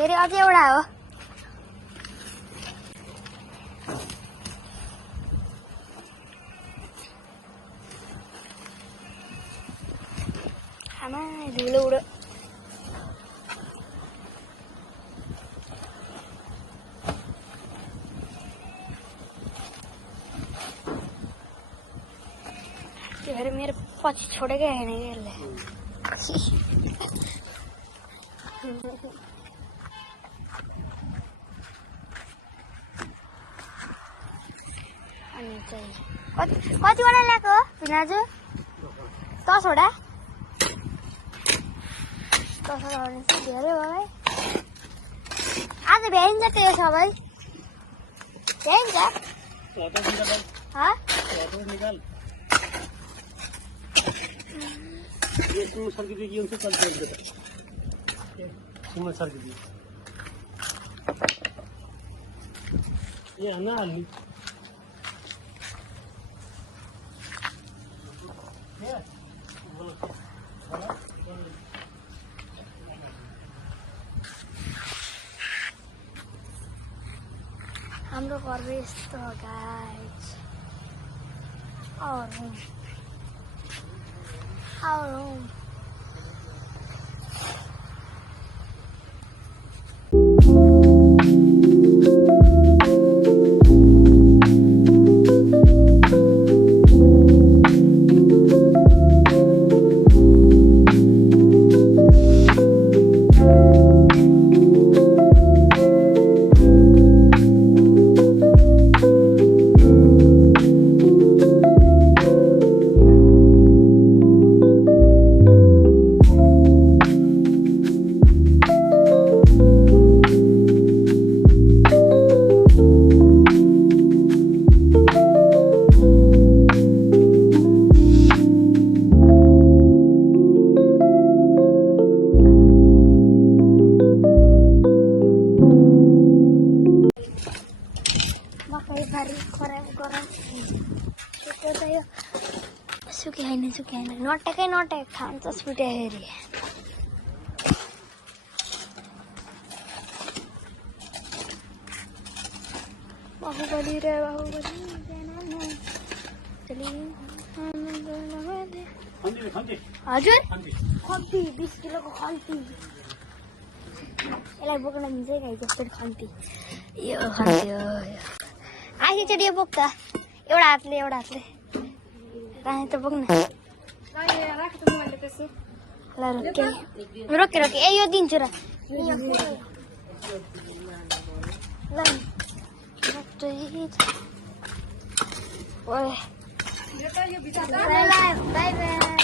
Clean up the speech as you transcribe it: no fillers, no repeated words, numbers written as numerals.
फेरि अझै एउटा हो। आमा धुलो उडो। त्यो मेरो पछि छोडेकै होइन कि यसले। अनि चाहिँ कतिवटा ल्याएको हो भिनाजु? 10वटा? 10वटा भने चाहिँ धेरै हो है। आज भ्याइन्छ त्यो सबै? भ्याइन्छ? हाम्रो घर यस्तो हो गाइस। और होम सुके नटेकै खान्छ सुटे हेरी। बाहुबली रे बाहुबली हजुर खन्ती 20 किलोको खन्ती। यसलाई बोक्न मिल्छ गाईको पेट खन्ती। यो खन्ती हो। आइसक्यो यो बोक्दा एउटा हातले राखेँ त बोक्न। रोके ए यो दिन्छु र। By by.